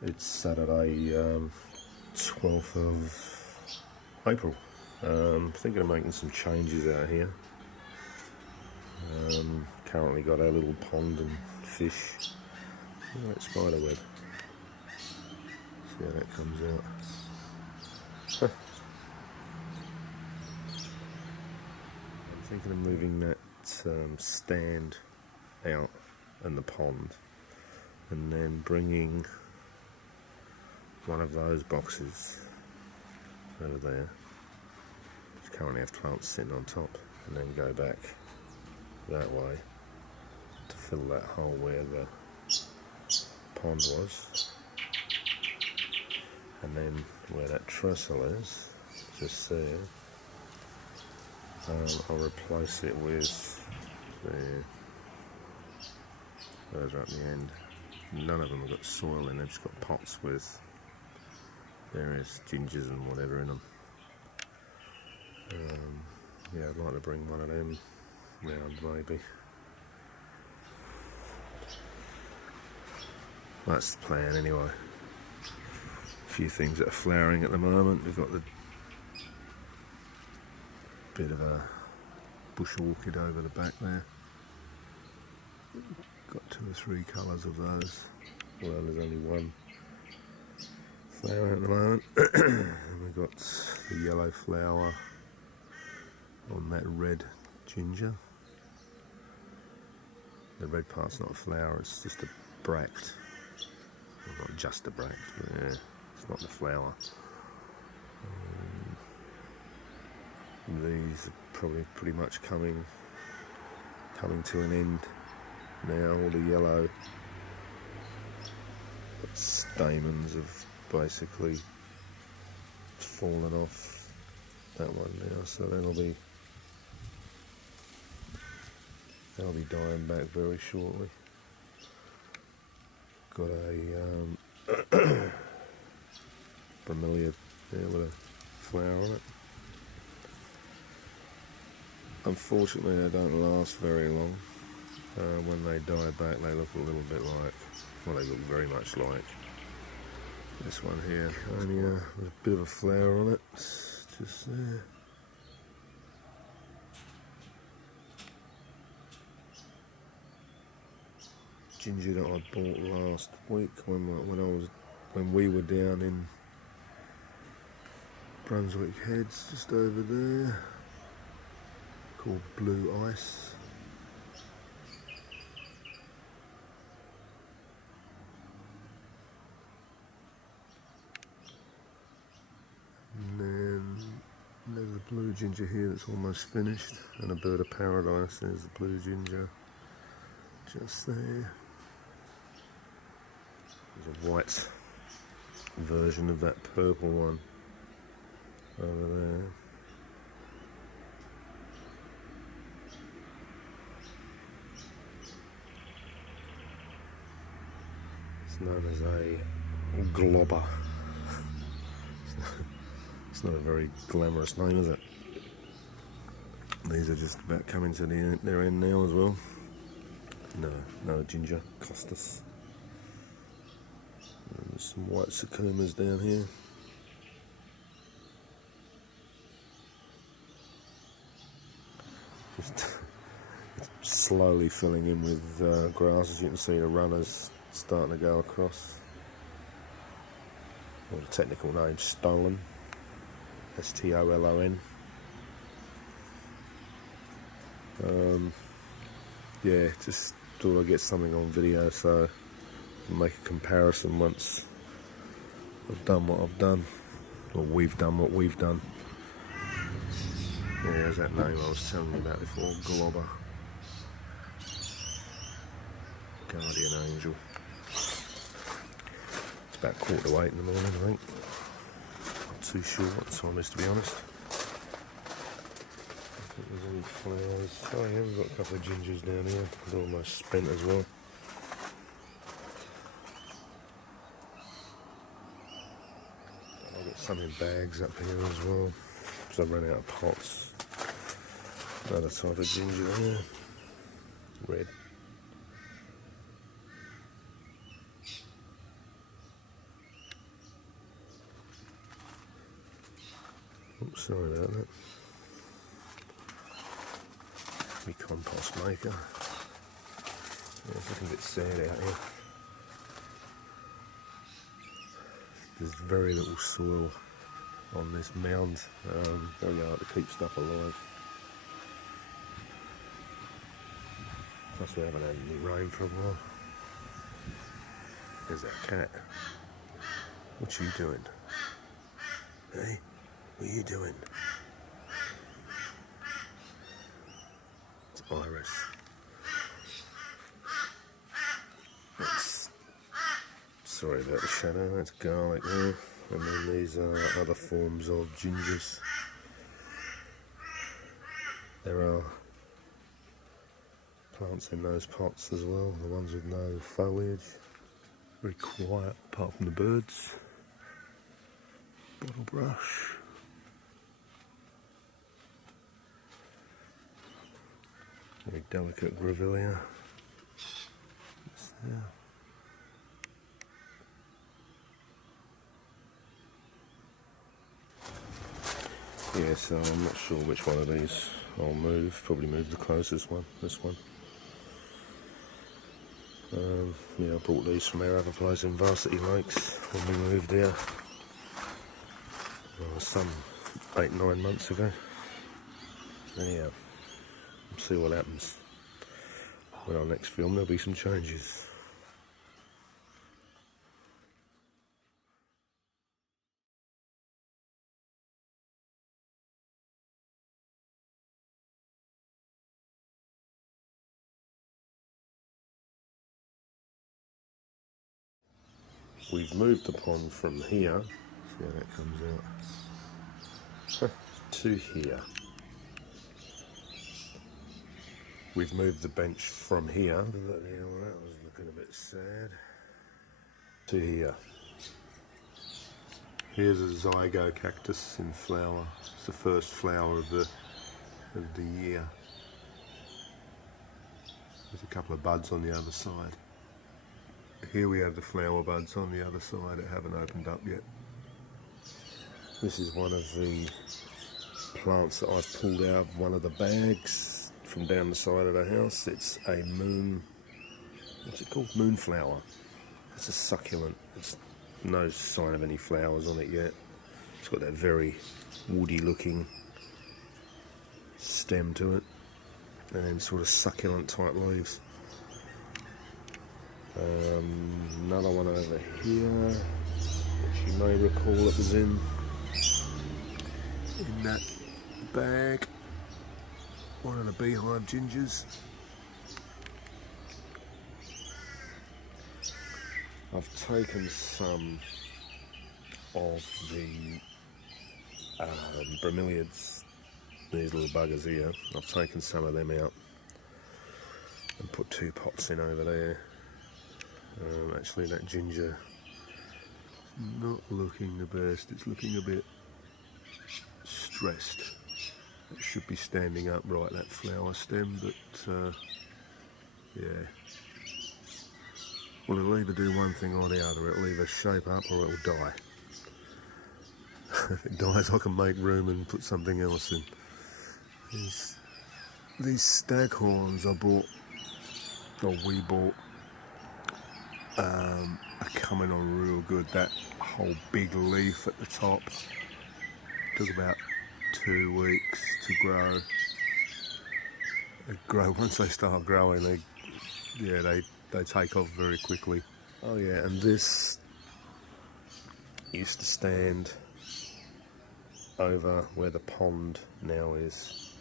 It's Saturday, 12th of April. Thinking of making some changes out here. Currently got our little pond and fish. Look at that spider web. See how that comes out. I'm thinking of moving that stand out in the pond and then bringing one of those boxes over there, which currently have plants sitting on top, and then go back that way to fill that hole where the pond was, and then where that trestle is, just there, I'll replace it with those are at the end. None of them have got soil in them, just got pots with various gingers and whatever in them. Yeah, I'd like to bring one of them round maybe. That's the plan anyway. A few things that are flowering at the moment. We've got the bit of a bush orchid over the back there. Got 2 or 3 colours of those. Well, there's only one flower at the moment. And we've got the yellow flower on that red ginger. The red part's not a flower, it's just a bract. Well, not just a bract, but yeah, it's not the flower. These are probably pretty much coming to an end now. All the yellow stamens have basically fallen off that one now, so they'll be dying back very shortly. Got a bromeliad there with a flower on it. Unfortunately, they don't last very long. When they die back, they look a little bit like, well, they look very much like this one here. Only with a bit of a flower on it, it's just there. Ginger that I bought last week when we were down in Brunswick Heads, just over there, called Blue Ice. And then there's the blue ginger here that's almost finished, and a bird of paradise. There's the blue ginger just there. There's a white version of that purple one over there. It's known as a globber. It's not a very glamorous name, is it? These are just about coming to their end now as well. No ginger, Costus. And there's some white succumas down here. Just slowly filling in with grass. As you can see, the runners starting to go across. Well, the technical name, Stolon. Stolon. Yeah, just thought I'd get something on video so I can make a comparison once I've done what I've done, or we've done what we've done. Yeah, there's that name I was telling you about before, Globber. Guardian Angel. It's about 7:45 in the morning, I think. Not too sure what time it is, to be honest. I think there's any flowers. Oh yeah, we've got a couple of gingers down here. They're almost spent as well. I've got some in bags up here as well, because I ran out of pots. Another type of ginger there. Red. Sorry about that. My compost maker. Yeah, it's looking a bit sad out here. There's very little soil on this mound. Very hard to keep stuff alive. Plus we haven't had any rain for a while. There's that cat. What you doing? Hey, what are you doing? It's Iris. That's, sorry about the shadow, that's garlic there. And then these are other forms of gingers. There are plants in those pots as well, the ones with no foliage. Very quiet apart from the birds. Bottle brush. Very delicate grevillea. Yeah, so I'm not sure which one of these I'll move. Probably move the closest one, this one. Yeah, I brought these from our other place in Varsity Lakes when we moved here. Some 8-9 months ago. Anyhow, we'll see what happens. When our next film, there'll be some changes. We've moved the pond from here, see how that comes out, to here. We've moved the bench from here, bloody hell, that was looking a bit sad, to here. Here's a zygo cactus in flower. It's the first flower of the year. There's a couple of buds on the other side. Here we have the flower buds on the other side that haven't opened up yet. This is one of the plants that I've pulled out of one of the bags from down the side of the house. It's a what's it called? Moonflower. It's a succulent. It's no sign of any flowers on it yet. It's got that very woody looking stem to it, and then sort of succulent type leaves. Another one over here, which you may recall it was in that bag. One of the beehive gingers. I've taken some of the bromeliads, these little buggers here. I've taken some of them out and put 2 pots in over there. Actually, that ginger not looking the best. It's looking a bit stressed. It should be standing upright, that flower stem, but yeah. Well, it'll either do one thing or the other. It'll either shape up or it'll die. If it dies, I can make room and put something else in. These staghorns I bought, or we bought, are coming on real good. That whole big leaf at the top took about 2 weeks to grow. They grow, once they start growing, they take off very quickly. Oh yeah, and this used to stand over where the pond now is,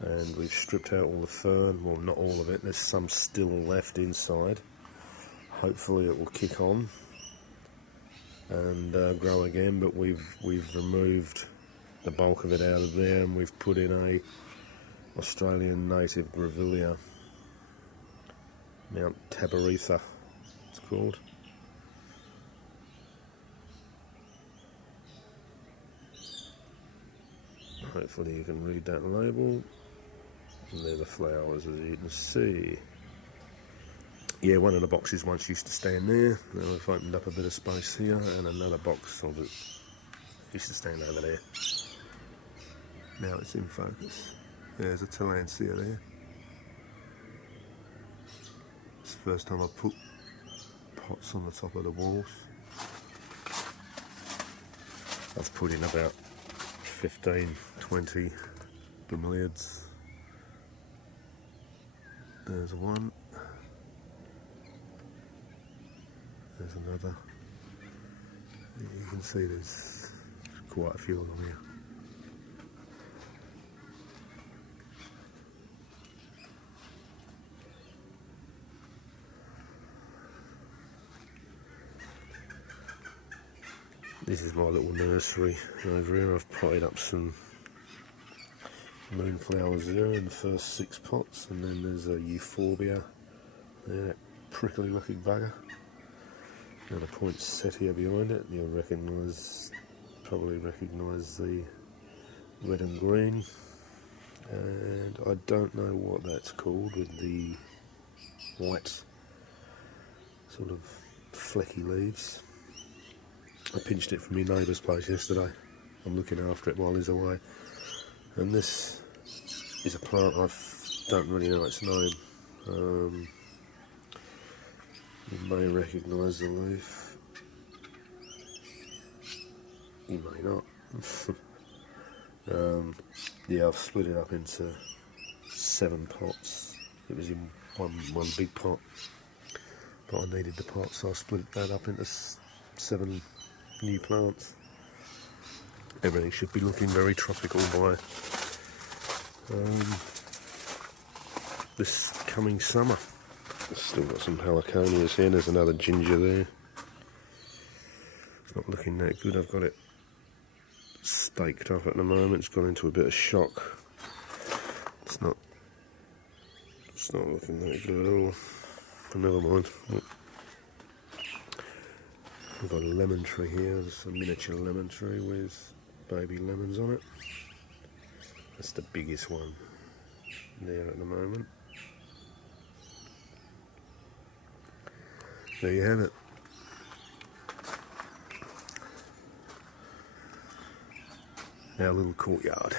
and we've stripped out all the fern. Well, not all of it, there's some still left inside. Hopefully it will kick on and grow again, but we've removed the bulk of it out of there, and we've put in a Australian native grevillea, Mount Tabaretha it's called. Hopefully you can read that label. And they're the flowers, as you can see. Yeah, one of the boxes once used to stand there. Now we've opened up a bit of space here, and another box of it used to stand over there. Now it's in focus. There's a Tillandsia there. It's the first time I've put pots on the top of the walls. I've put in about 15, 20 bromeliads. There's one. There's another. You can see there's quite a few of them here. This is my little nursery over here. I've potted up some moonflowers there in the first 6 pots, and then there's a euphorbia there, that prickly looking bugger, and a poinsettia behind it. You'll probably recognise the red and green, and I don't know what that's called with the white sort of flecky leaves. I pinched it from my neighbour's place yesterday. I'm looking after it while he's away. And this is a plant I don't really know its name. You may recognise the leaf. You may not. Yeah, I've split it up into 7 pots. It was in one big pot, but I needed the pot, so I split that up into 7 new plants. Everything should be looking very tropical by this coming summer. Still got some heliconias here. There's another ginger there. It's not looking that good. I've got it staked up at the moment. It's gone into a bit of shock. It's not looking that good at all. But never mind. We've got a lemon tree here. There's a miniature lemon tree with baby lemons on it. That's the biggest one there at the moment. There you have it. Our little courtyard.